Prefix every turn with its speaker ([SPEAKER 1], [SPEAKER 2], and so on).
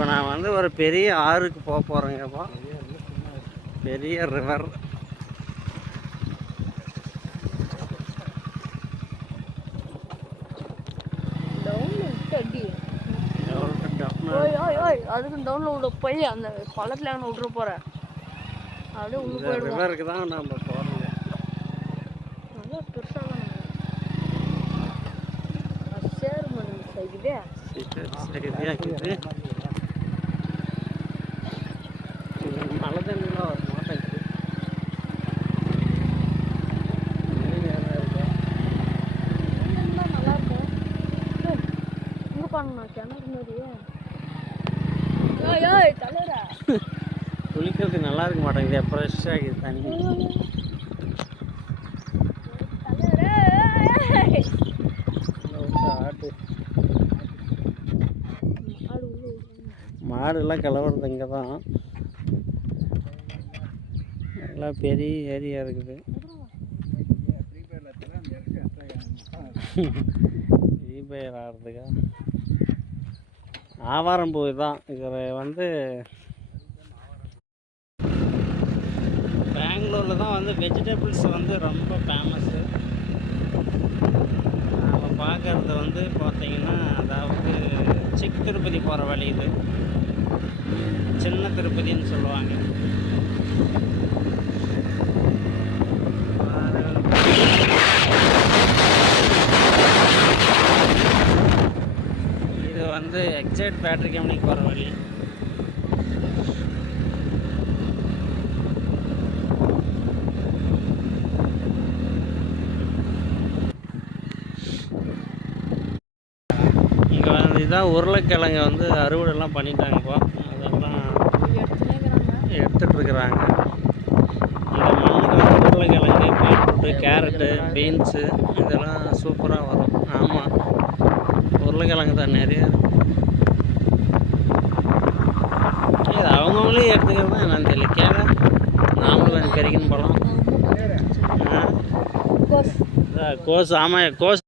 [SPEAKER 1] இப்போ நான் வந்து ஒரு பெரிய ஆறுக்கு போக போகிறேங்கப்பா பெரிய ரிவர்
[SPEAKER 2] அதுக்கு டவுன்ல விட போய் அந்த பள்ளத்துல அங்கே விட்டுற போறேன் அப்படியே உள்ள போயிடுவோம்.
[SPEAKER 1] ரிவருக்கு தான் நம்ம போகிறோங்க
[SPEAKER 2] நல்லா பெருசாக தான் சேரு மணி சைக்கிதே
[SPEAKER 1] சரியாக்குது மழை தண்ணிலாம் வர மாட்டேங்குது
[SPEAKER 2] நல்லா இருக்கும் ஏய், இங்க பண்ணணும் கிணறு மாதிரியே வரும் ஏய் தலைரா
[SPEAKER 1] குளிக்கிறதுக்கு நல்லா இருக்க மாட்டேங்குது. ஃப்ரெஷ் ஆகுது தண்ணி.
[SPEAKER 2] தலைரே
[SPEAKER 1] ஆட்டு மாடுலாம் கிளவுறது இங்கே தான் நல்லா பெரிய ஏரியா இருக்குது. ரீபயர் ஆடுறதுக்கா? ஆவாரம் பூ தான் இதில் வந்து பெங்களூரில் தான் வந்து வெஜிடபிள்ஸ் வந்து ரொம்ப ஃபேமஸ்ஸு நம்ம பார்க்குறது வந்து பார்த்திங்கன்னா அதாவது சிக் திருப்பதி போகிற வழி இது. சின்ன திருப்பதின்னு சொல்லுவாங்க. இது வந்து எக்ஸைட் பேட்டரி கம்பெனிக்கு போகிற வழி. இங்கே வந்து இதான் உருளைக்கிழங்கு வந்து அறுவடைலாம் பண்ணிட்டாங்கப்பா அதெல்லாம் எடுத்துட்டு இருக்கிறாங்க இந்த மண்ணுக்கு உருளைக்கிழங்கு பீட்ரூட்டு கேரட்டு பீன்ஸு இதெல்லாம் சூப்பராக வரும். ஆமாம் உருளைக்கிழங்கு தான் நிறைய. இது அவங்கவுங்களே எடுத்துக்கிறது தான் என்னன்னு தெரியல. கேள. நாமளும் எனக்கு கறிக்கணும் பழம் கோஸ். ஆமாம் கோஸ்